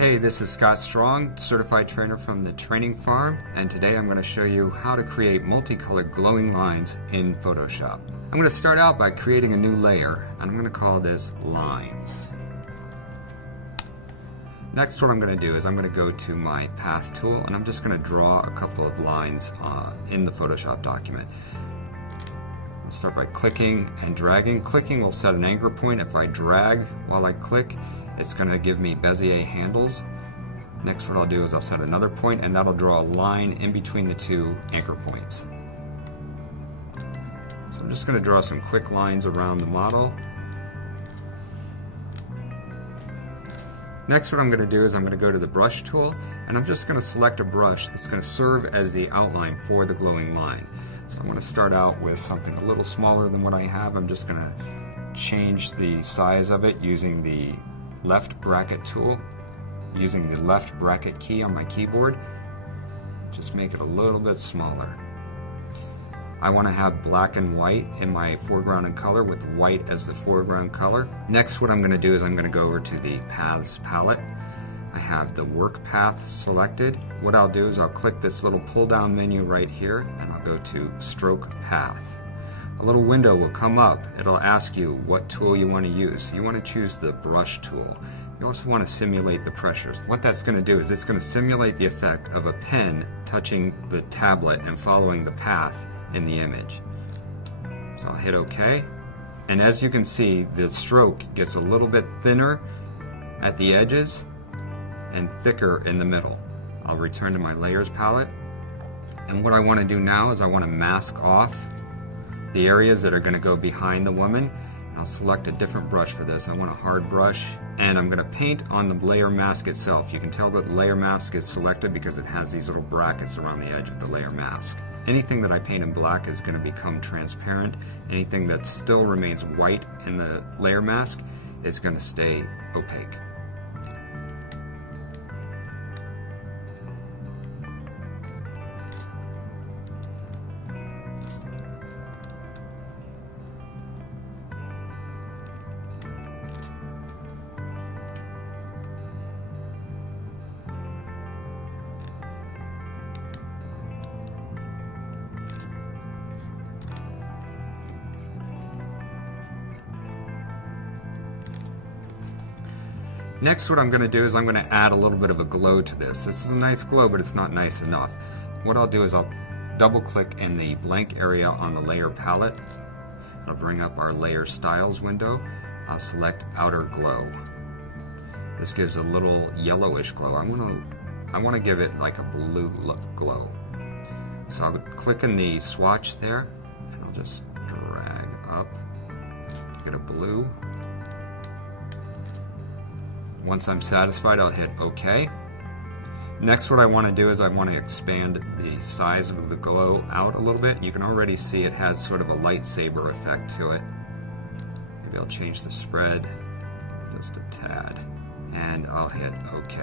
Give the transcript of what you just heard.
Hey, this is Scott Strong, certified trainer from the Training Farm, and today I'm going to show you how to create multicolored glowing lines in Photoshop. I'm going to start out by creating a new layer, and I'm going to call this Lines. Next, what I'm going to do is I'm going to go to my Path tool, and I'm just going to draw a couple of lines in the Photoshop document. I'll start by clicking and dragging. Clicking will set an anchor point. If I drag while I click, it's going to give me Bezier handles. Next, what I'll do is I'll set another point, and that'll draw a line in between the two anchor points. So I'm just going to draw some quick lines around the model. Next, what I'm going to do is I'm going to go to the brush tool, and I'm just going to select a brush that's going to serve as the outline for the glowing line. So I'm going to start out with something a little smaller than what I have. I'm just going to change the size of it using the left bracket tool, using the left bracket key on my keyboard. Just make it a little bit smaller. I want to have black and white in my foreground and color, with white as the foreground color. Next, what I'm going to do is I'm going to go over to the Paths palette. I have the work path selected. What I'll do is I'll click this little pull down menu right here, and I'll go to Stroke Path. A little window will come up. It'll ask you what tool you want to use. You want to choose the brush tool. You also want to simulate the pressures. What that's going to do is it's going to simulate the effect of a pen touching the tablet and following the path in the image. So I'll hit OK. And as you can see, the stroke gets a little bit thinner at the edges and thicker in the middle. I'll return to my Layers palette. And what I want to do now is I want to mask off the areas that are going to go behind the woman. I'll select a different brush for this. I want a hard brush, and I'm going to paint on the layer mask itself. You can tell that the layer mask is selected because it has these little brackets around the edge of the layer mask. Anything that I paint in black is going to become transparent. Anything that still remains white in the layer mask is going to stay opaque. Next, what I'm going to do is I'm going to add a little bit of a glow to this. This is a nice glow, but it's not nice enough. What I'll do is I'll double click in the blank area on the layer palette. It'll bring up our layer styles window. I'll select outer glow. This gives a little yellowish glow. I want to give it like a blue glow. So I'll click in the swatch there, and I'll just drag up to get a blue. Once I'm satisfied, I'll hit OK. Next, what I want to do is I want to expand the size of the glow out a little bit. You can already see it has sort of a lightsaber effect to it. Maybe I'll change the spread just a tad, and I'll hit OK.